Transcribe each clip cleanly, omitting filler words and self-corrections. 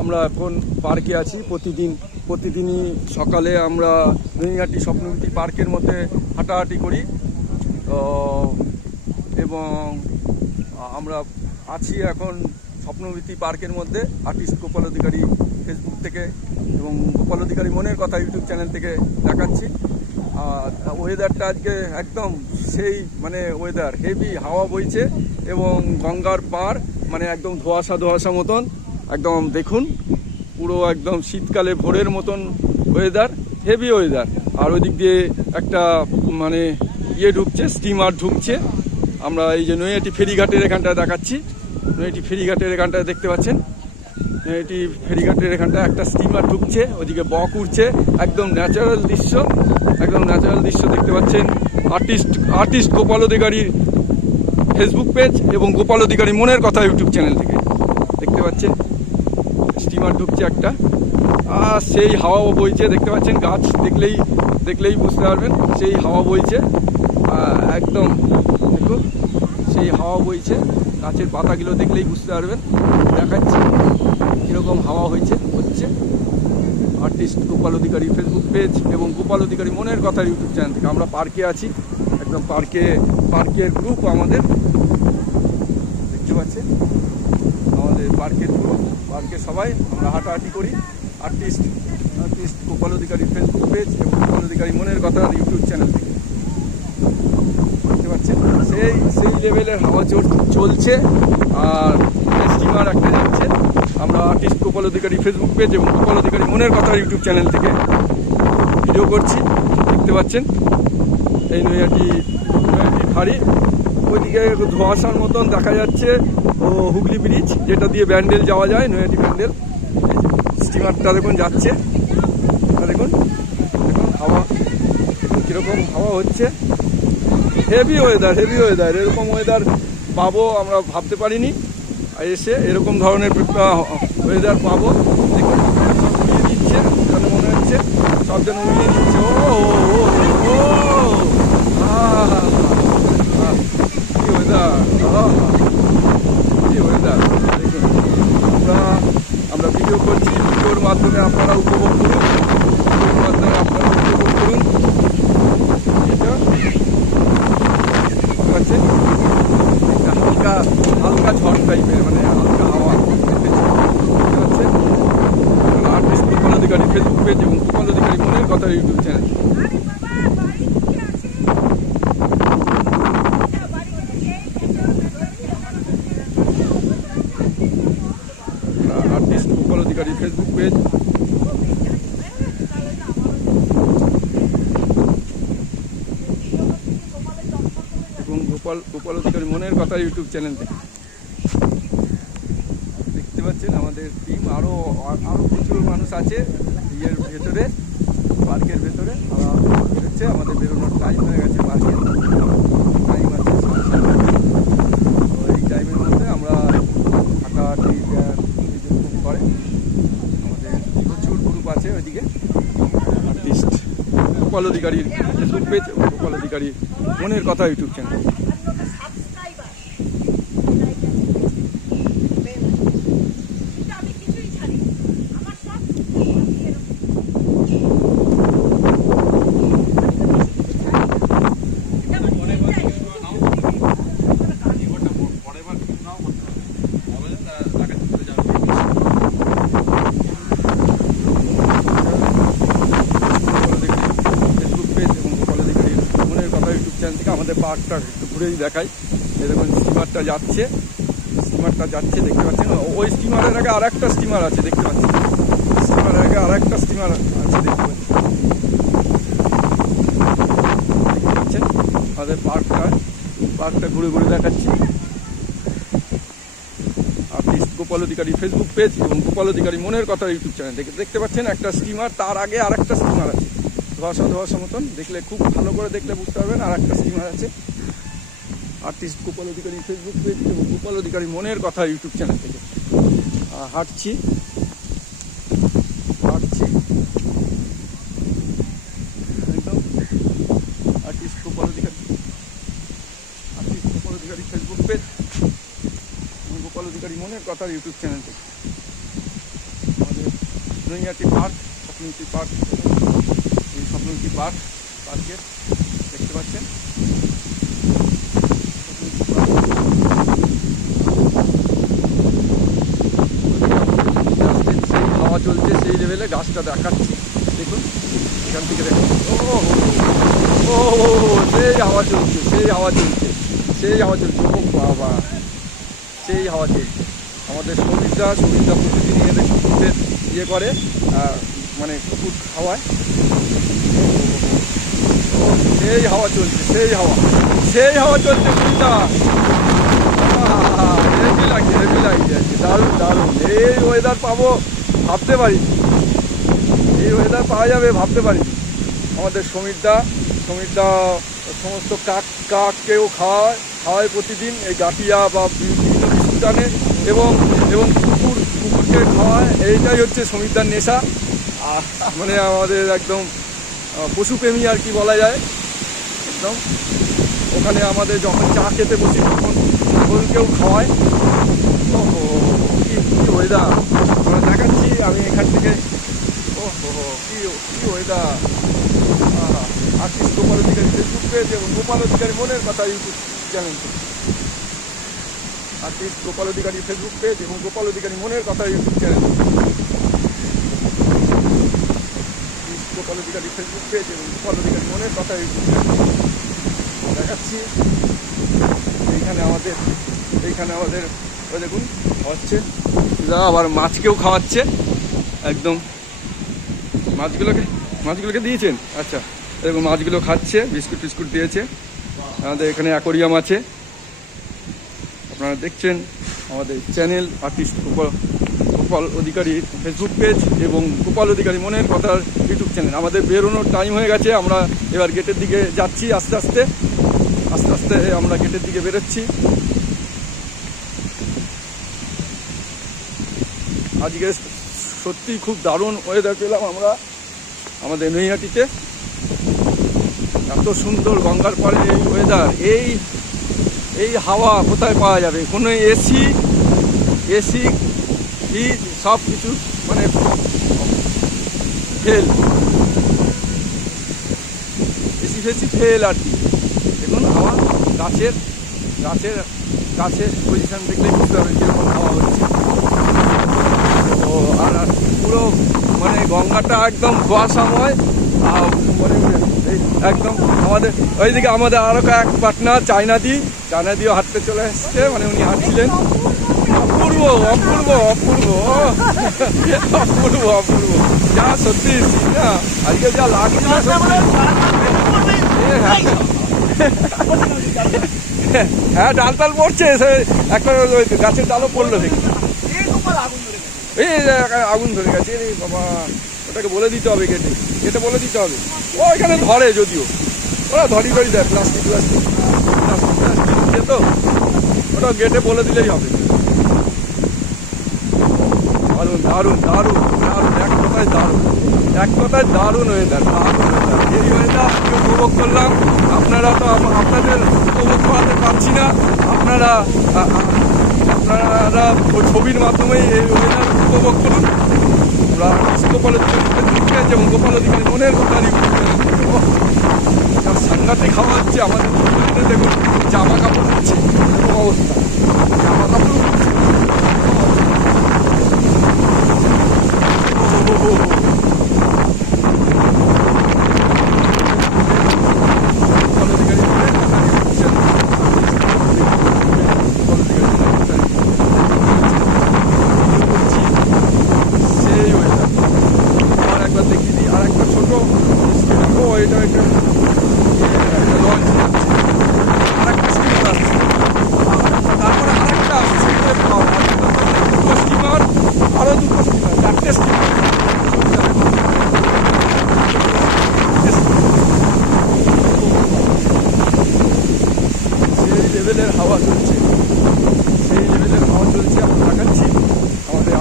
আমরা এখন পার্কে আছি। প্রতিদিনই সকালে আমরা নৈহাটি স্বপ্নবতী পার্কের মধ্যে হাঁটাহাঁটি করি এবং আমরা আছি এখন স্বপ্নবতী পার্কের মধ্যে। আর্টিস্ট গোপাল অধিকারী ফেসবুক থেকে এবং গোপাল অধিকারী মনের কথা ইউটিউব চ্যানেল থেকে দেখাচ্ছি। আর ওয়েদারটা আজকে একদম সেই ওয়েদার, হেভি হাওয়া বইছে এবং গঙ্গার পার একদম ধোঁয়াশা মতন, একদম দেখুন পুরো একদম শীতকালে ভোরের মতন ওয়েদার, হেভি ওয়েদার। আর ওই দিক দিয়ে একটা ঢুকছে, স্টিমার ঢুকছে। আমরা এই যে নৈহাটি ফেরিঘাটের এখানটায় দেখাচ্ছি, নৈহাটি ফেরিঘাটের এখানটায় দেখতে পাচ্ছেন। নৈহাটি ফেরিঘাটের এখানটায় একটা স্টিমার ঢুকছে, ওইদিকে বক উঠছে, একদম ন্যাচারাল দৃশ্য দেখতে পাচ্ছেন। আর্টিস্ট গোপাল অধিকারীর ফেসবুক পেজ এবং গোপাল অধিকারী মনের কথা ইউটিউব চ্যানেল থেকে দেখতে পাচ্ছেন। স্টিমার ঢুকছে একটা, আর সেই হাওয়া বইছে দেখতে পাচ্ছেন। গাছ দেখলেই বুঝতে পারবেন সেই হাওয়া বইছে, একদম দেখুন সেই হাওয়া বইছে। গাছের পাতাগুলো দেখলেই বুঝতে পারবেন, দেখাচ্ছি কীরকম হাওয়া হচ্ছে। আর্টিস্ট গোপাল অধিকারী ফেসবুক পেজ এবং গোপাল অধিকারী মনের কথা ইউটিউব চ্যানেল থেকে। আমরা পার্কে আছি, একদম পার্কের গ্রুপ আমাদের, দেখতে পাচ্ছেন আমাদের পার্কের গ্রুপ। পার্কে সবাই আমরা হাঁটাহাঁটি করি। আর্টিস্ট গোপাল অধিকারী ফেসবুক পেজ এবং গোপাল অধিকারী মনের কথা ইউটিউব চ্যানেল থেকে দেখতে পাচ্ছেন। সেই লেভেলের হাওয়া চলছে আর স্টিমার একটা যাচ্ছে। আমরা আর্টিস্ট গোপাল অধিকারী ফেসবুক পেজ এবং গোপাল অধিকারী মনের কথা ইউটিউব চ্যানেল থেকে ভিডিও করছি, দেখতে পাচ্ছেন। এই নৈহাটি ফাঁড়ি, ওইদিকে ধোঁয়াশার মতন দেখা যাচ্ছে ও হুগলি ব্রিজ, যেটা দিয়ে ব্যান্ডেল যাওয়া যায়, নৈহাটি ব্যান্ডেল। স্টিমারটা দেখুন যাচ্ছে, দেখুন হাওয়া কীরকম হাওয়া হচ্ছে। হেভি ওয়েদার, এরকম ওয়েদার পাবো আমরা ভাবতে পারিনি। এসে এরকম ধরনের ওয়েদার পাবো। দেখুন উড়িয়ে দিচ্ছে, যেন মনে হচ্ছে সব যেন উড়িয়ে দিচ্ছে। কি ওয়েদার দেখুন। আমরা ভিডিও করছি, ভিডিওর মাধ্যমে আপনারা উপভোগ করুন, হালকা ঝড় টাইপের, হালকা হাওয়া হচ্ছে। আর্টিস্ট গোপাল অধিকারী ফেসবুক পেজ এবং গোপাল অধিকারী মনের কথা ইউটিউব চ্যানেল। আর্টিস্ট গোপাল অধিকারী ফেসবুক পেজ এবং গোপাল অধিকারী মনের কথা ইউটিউব চ্যানেল থেকে দেখতে পাচ্ছেন। আমাদের টিম আরও প্রচুর মানুষ আছে ইয়ের ভেতরে, পার্কের ভেতরে। হচ্ছে আমাদের বেরোনোর টাইম হয়ে গেছে, পার্কের টাইম আছে। এই টাইমের মধ্যে আমরা হাঁটাহাঁটি করে আমাদের প্রচুর গ্রুপ আছে ওইদিকে। আর্টিস্ট গোপাল অধিকারীর ফেসবুক পেজ এবং গোপাল অধিকারী মনের কথা ইউটিউব চ্যানেল। থেকে আমাদের পার্কটা একটু ঘুরেই দেখাই। এরকম স্টিমারটা যাচ্ছে, দেখতে পাচ্ছেন। ওই স্টিমারের আগে আর একটা স্টিমার আছে, দেখতে পাচ্ছেন। আমাদের পার্কটা ঘুরে দেখাচ্ছি। আর্টিস্ট গোপাল অধিকারী ফেসবুক পেজ এবং গোপাল অধিকারী মনের কথা ইউটিউব চ্যানেল দেখতে পাচ্ছেন। একটা স্টিমার, তার আগে আর একটা স্টিমার আছে, ধোঁয়াশা মতন। দেখলে খুব ভালো করে দেখলে বুঝতে পারবেন আর একটা স্টিমার আছে। আর্টিস্ট গোপাল অধিকারী ফেসবুক পেজ এবং গোপাল অধিকারী মনের কথা ইউটিউব চ্যানেল থেকে হাঁটছি। একদম আর্টিস্ট গোপাল অধিকারী ফেসবুক পেজ এবং গোপাল অধিকারী মনের কথা ইউটিউব চ্যানেল থেকে। নৈহাটি পার্ক, স্বপ্নবতী পার্ক, এই স্বপ্নবতী পার্কে দেখতে পাচ্ছেন। সেই হাওয়া চলছে, সেই লেভেলে গাছটা দেখাচ্ছি, দেখুন এখান থেকে দেখুন। ও সেই হাওয়া চলছে, সেই হাওয়া চলছে, সেই হাওয়া চলছে। ও বাবা, সেই হাওয়া চলছে। আমাদের সমিতদা প্রতিদিন এনে কুকুরদের ইয়ে করে, মানে কুকুর খাওয়ায়। সেই হাওয়া চলছে, সেই হাওয়া চলছে সমিতদা। হেভি লাগছে, দারুণ। এই ওয়েদার পাবো ভাবতে পারিনি, এই ওয়েদার পাওয়া যাবে ভাবতে পারিনি। আমাদের সমীরদা সমস্ত কাককেও খাওয়ায় প্রতিদিন, এই গাটিয়া বা বিভিন্ন বিস্কুট আনে এবং কুকুরকে খাওয়ায়। এইটাই হচ্ছে সমীরদার নেশা। আর মানে আমাদের একদম পশুপ্রেমী আর কি বলা যায় একদম। ওখানে আমাদের যখন চা খেতে বসি তখন ছাগলকেও খাওয়ায়। কি ওয়েদার আমরা দেখাচ্ছি আমি এখান থেকে। কি ওয়েদার। আর্টিস্ট গোপাল অধিকারী ফেসবুক পেজ এবং গোপাল অধিকারী মনের কথা ইউটিউব চ্যানেল থেকে। আর্টিস্ট গোপাল অধিকারী ফেসবুক পেজ এবং গোপাল অধিকারী মনের কথা ইউটিউব চ্যানেল। গোপাল অধিকারী ফেসবুক পেজ এবং গোপাল অধিকারী মনের কথা ইউটিউব চ্যানেল দেখাচ্ছি। এইখানে আমাদের ওই দেখুন হচ্ছে, আবার মাছকেও খাওয়াচ্ছে একদম। মাছগুলোকে দিয়েছেন? আচ্ছা, এরকম মাছগুলো খাচ্ছে, বিস্কুট দিয়েছে। আমাদের এখানে অ্যাকোরিয়াম আছে, আপনারা দেখছেন। আমাদের চ্যানেল আর্টিস্ট গোপাল অধিকারী ফেসবুক পেজ এবং গোপাল অধিকারী মনের কথার ইউটিউব চ্যানেল। আমাদের বেরোনোর টাইম হয়ে গেছে, আমরা এবার গেটের দিকে যাচ্ছি। আস্তে আস্তে আমরা গেটের দিকে বেরোচ্ছি। আজকে সত্যি খুব দারুণ ওয়েদার পেলাম আমরা আমাদের নৈহাটিতে। এত সুন্দর গঙ্গার পাড়ে এই ওয়েদার, এই হাওয়া কোথায় পাওয়া যাবে? কোনো এসি সব কিছু মানে ফেল, এসি ফেল আর কি। দেখুন হাওয়া, গাছের পজিশন দেখলেই বুঝতে হবে কীরকম হাওয়া হচ্ছে। তো আর পুরো মানে গঙ্গাটা একদম কুয়াশাময়। মানে একদম আমাদের ওইদিকে আমাদের আরও এক পার্টনার চায়নাদিও হাঁটতে চলে এসছে, মানে উনি হাঁটছিলেন। অপূর্ব যা সত্যি না আজকে যা লাগছে হ্যাঁ, ডাল পড়ছে, একটা গাছের ডালও পড়লো দেখি। এই আগুন ধরে গেছে রে বাবা, ওটাকে বলে দিতে হবে, গেটে বলে দিতে হবে। ও এখানে ধরে, যদিও ওরা ধরি দেয় প্লাস্টিক তো, ওটা গেটে বলে দিলেই হবে। দারুণ এক কথায় দারুণ ওয়েদার। এই ওয়েদার উপভোগ করলাম। আপনারা তো আপনাদের উপভোগ করাতে পারছি না, আপনারা ছবির মাধ্যমেই এই ওয়েদার উপভোগ করুন। আমরা গোপাল অধিকারী এবং গোপাল অধিকারী মনের কথা সাংঘাতিক খাওয়া হচ্ছে। আমাদের দেখুন জামা কাপড় উঠছে, এরকম অবস্থা, জামা কাপড় উঠছে।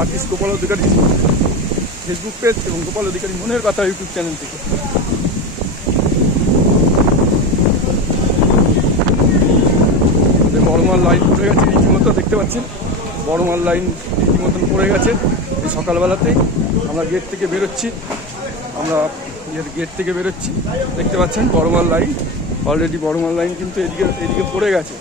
আর্টিস্ট গোপাল অধিকারী ফেসবুক পেজ এবং গোপাল অধিকারী মনের কথা ইউটিউব চ্যানেল থেকে। বড়মাল লাইন পড়ে গেছে রীতিমতো, দেখতে পাচ্ছেন বড়মাল লাইন রীতিমতন পড়ে গেছে। এই সকালবেলাতেই আমরা গেট থেকে বেরোচ্ছি, দেখতে পাচ্ছেন বড়মাল লাইন, অলরেডি বড়মাল লাইন কিন্তু এদিকে পড়ে গেছে।